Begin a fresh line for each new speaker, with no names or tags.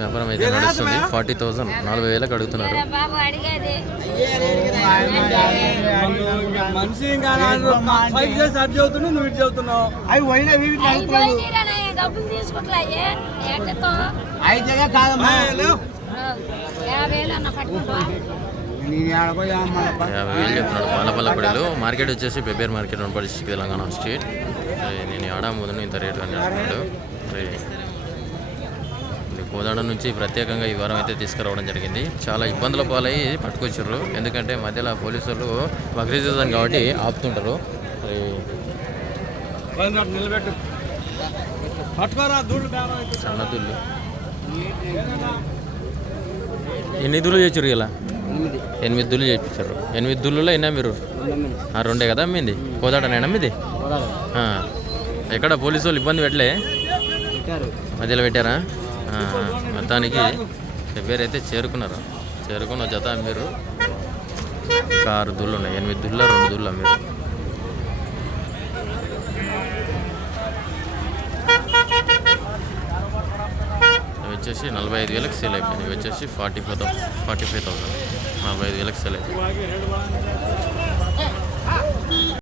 వ్యాపారం అయితే నడుస్తుంది. ఫార్టీ థౌసండ్ నలభై వేలకు అడుగుతున్నారు.
యాభై వేలు
చెప్తున్నాడు మార్కెట్ వచ్చేసి బెబ్బేర్ మార్కెట్ డిస్ట్రిక్ట్ తెలంగాణ స్టేట్ నేను ఆడ ముందు ఇంత రేటు అని అంటున్నాడు కోదాడ నుంచి ప్రత్యేకంగా ఈ వారం అయితే తీసుకురావడం జరిగింది. చాలా ఇబ్బందుల పాలయ్యి పట్టుకొచ్చారు ఎందుకంటే మధ్యలో పోలీసులు బక్రీద్ సీజన్ కాబట్టి ఆపుతుంటారు. ఎన్ని దుళ్ళు చేసారు ఇలా? ఎనిమిది. దుళ్ళు చేయించారు ఎనిమిది దుళ్ళలో ఎన్నా మీరు రెండే కదా అమ్మింది? కోదాటనేనా మీది. ఎక్కడ పోలీసు వాళ్ళు ఇబ్బంది పెట్టలే? మధ్యలో పెట్టారా? మొత్తానికి ఫిబ్రవరి అయితే చేరుకున్నారు చేరుకున్న జత మీరు ఒక ఆరు దుళ్ళు ఉన్నాయి. ఎనిమిది దుళ్ళ రెండు దుళ్ళ మీరు. వచ్చేసి నలభై ఐదు వేలకు సేల్ అయిపోయింది వచ్చేసి forty five thousand forty five thousand నలభై ఐదు వేలకు సేల్ అయిపోయింది